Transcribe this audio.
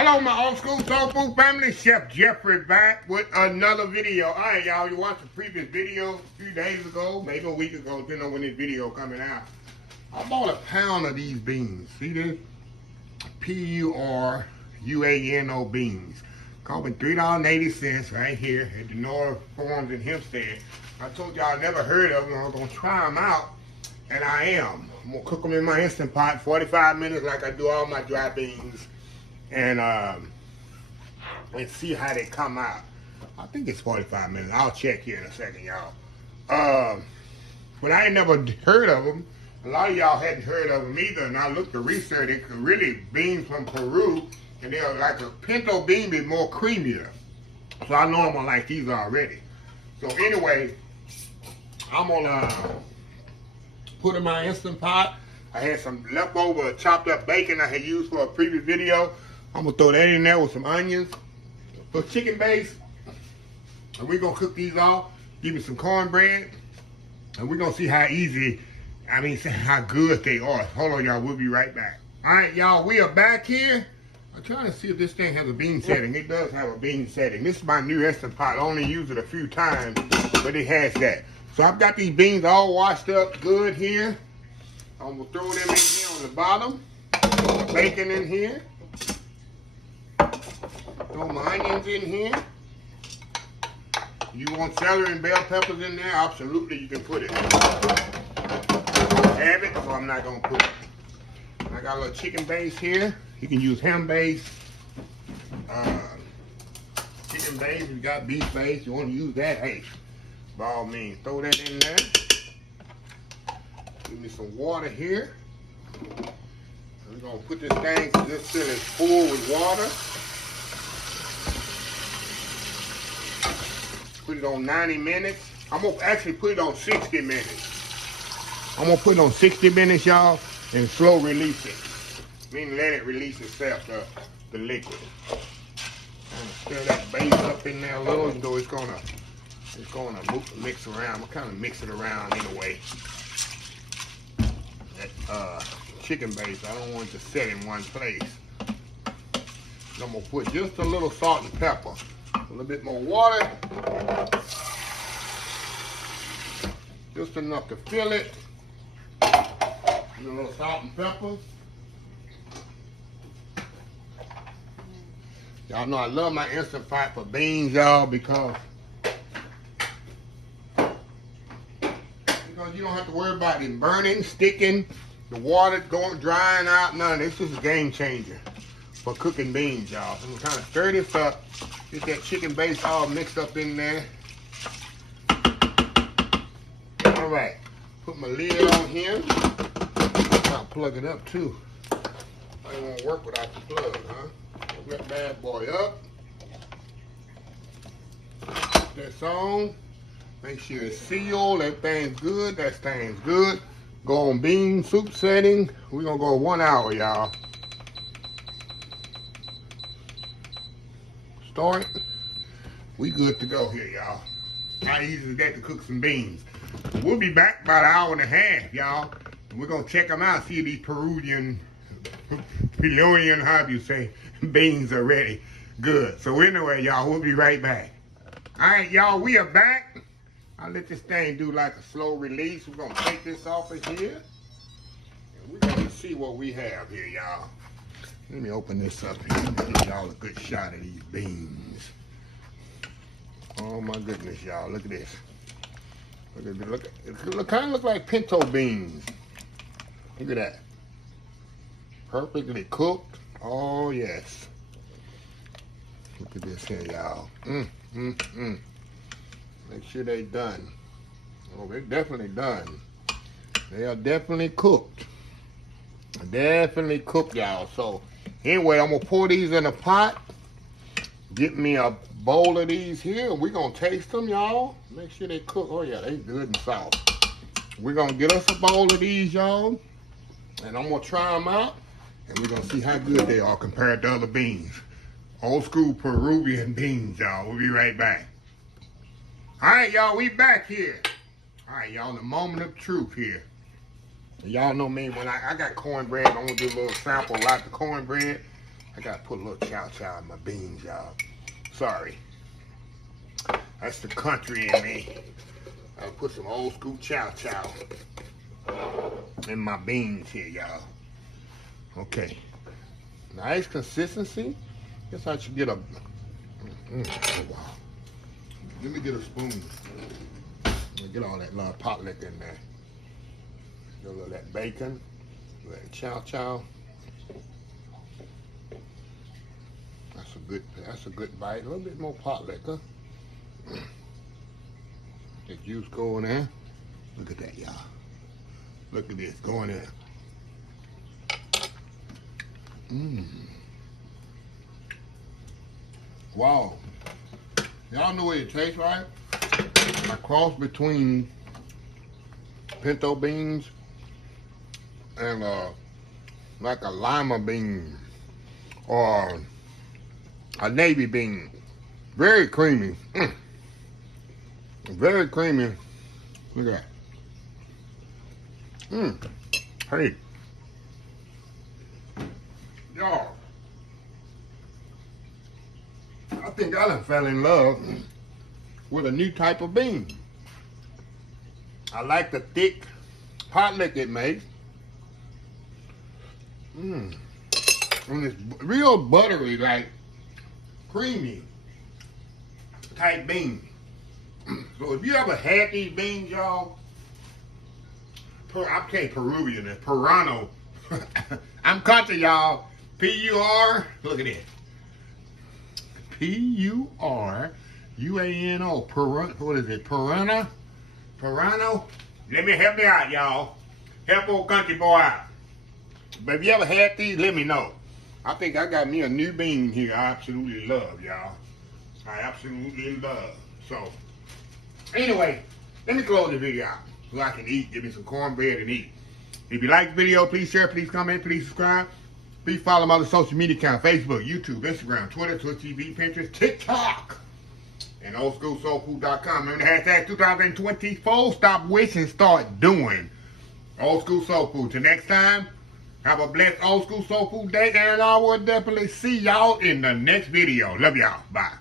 Hello, my old school soul food family. Chef Jeffrey back with another video. All right, y'all. You watched the previous video a few days ago, maybe a week ago, depending on when this video coming out. I bought a pound of these beans. See this? PERUANO beans. Costing $3.80 right here at the North Farms in Hempstead. I told y'all I never heard of them. I'm gonna try them out, and I am. I'm gonna cook them in my Instant Pot, 45 minutes, like I do all my dry beans. And see how they come out. I think it's 45 minutes. I'll check here in a second, y'all. But I ain't never heard of them. A lot of y'all hadn't heard of them either. And I looked to research. They could really beans from Peru, and they're like a pinto bean, but more creamier. So I know I'm gonna like these already. So anyway, I'm gonna put in my Instant Pot. I had some leftover chopped up bacon I had used for a previous video. I'm gonna throw that in there with some onions, for chicken base, and we're gonna cook these off. Give me some cornbread, and we're gonna see how easy, how good they are. Hold on, y'all. We'll be right back. All right, y'all. We are back here. I'm trying to see if this thing has a bean setting. It does have a bean setting. This is my new Instant Pot. I only used it a few times, but it has that. So I've got these beans all washed up good here. I'm gonna throw them in here on the bottom. Throw the bacon in here. Throw my onions in here. You want celery and bell peppers in there? Absolutely, you can put it. I don't have it, so I'm not gonna put it. I got a little chicken base here. You can use ham base, chicken base. You got beef base. You want to use that? Hey, by all means, throw that in there. Give me some water here. We're gonna put this thing just till it's full with water. Put it on 90 minutes. I'm gonna actually put it on 60 minutes. I'm gonna put it on 60 minutes, y'all, and slow release it. Meaning let it release itself, the liquid. I'm gonna stir that base up in there a little, though it's gonna mix around. I'm kind of mix it around anyway. That chicken base, I don't want it to set in one place. And I'm gonna put just a little salt and pepper. A little bit more water. Just enough to fill it. A little salt and pepper. Y'all know I love my Instant Pot for beans, y'all, because you don't have to worry about it burning, sticking, the water going, drying out, none of this. This is a game changer for cooking beans, y'all. So we're kind of stir this up. Get that chicken base all mixed up in there. All right, put my lid on here. I'll plug it up too. I ain't gonna work without the plug, huh? Put that bad boy up. That's on. Make sure it's sealed. That thing's good. That thing's good. Go on bean soup setting. We're gonna go 1 hour, y'all. Start. We good to go here, y'all. How easy is that to cook some beans? We'll be back about an hour and a half, y'all. And we're gonna check them out, see if these Peruvian, however you say, beans are ready. Good. So anyway, y'all, we'll be right back. All right, y'all, we are back. I'll let this thing do like a slow release. We're gonna take this off of here. And we're gonna see what we have here, y'all. Let me open this up here and give y'all a good shot of these beans. Oh my goodness, y'all, look at this. Look at it, it kind of look like pinto beans. Look at that. Perfectly cooked. Oh yes. Look at this here, y'all. Make sure they done. Oh, they're definitely done. They are definitely cooked. Definitely cooked, y'all. So anyway, I'm gonna pour these in a pot. Get me a bowl of these here. We're gonna taste them, y'all. Make sure they cook. Oh yeah, they good and soft. We're gonna get us a bowl of these, y'all. And I'm gonna try them out. And we're gonna see how good they are compared to other beans. Old school Peruvian beans, y'all. We'll be right back. All right, y'all, we back here. All right, y'all, the moment of truth here. Y'all know me, when I got cornbread, I'm gonna do a little sample like the cornbread. I gotta put a little chow in my beans, y'all. Sorry. That's the country in me. I'll put some old school chow in my beans here, y'all. Okay. Nice consistency. Guess I should get a. Oh, wow. Let me get a spoon. Let me get all that little pot liquor in there. Get a little of that bacon, a little chow. That's a good bite. A little bit more pot liquor. The juice go in there. Look at that, y'all. Look at this, go in there. Wow. Y'all know what it tastes like? A cross between pinto beans and like a lima bean or a navy bean. Very creamy. Very creamy. Look at that. Hey. Y'all. I think I done fell in love with a new type of bean. I like the thick pot liquor it makes. And it's real buttery, like creamy type bean. So if you ever had these beans, y'all, I'm saying Peruvian, PERUANO. I'm country, y'all. P-U-R, look at it. P-U-R-U-A-N-O. What is it? PERUANO? Let me help me out, y'all. Help old country boy out. But if you ever had these, let me know. I think I got me a new bean here I absolutely love, y'all. I absolutely love. So, anyway, let me close the video out so I can eat. Give me some cornbread and eat. If you like the video, please share, please comment, please subscribe. Please follow my other social media accounts, Facebook, YouTube, Instagram, Twitter, Twitch TV, Pinterest, TikTok, and oldschoolsoulfood.com. Remember the hashtag 2024. Stop wishing, start doing. Old School Soul Food. Till next time, have a blessed Old School Soul Food day, and I will definitely see y'all in the next video. Love y'all. Bye.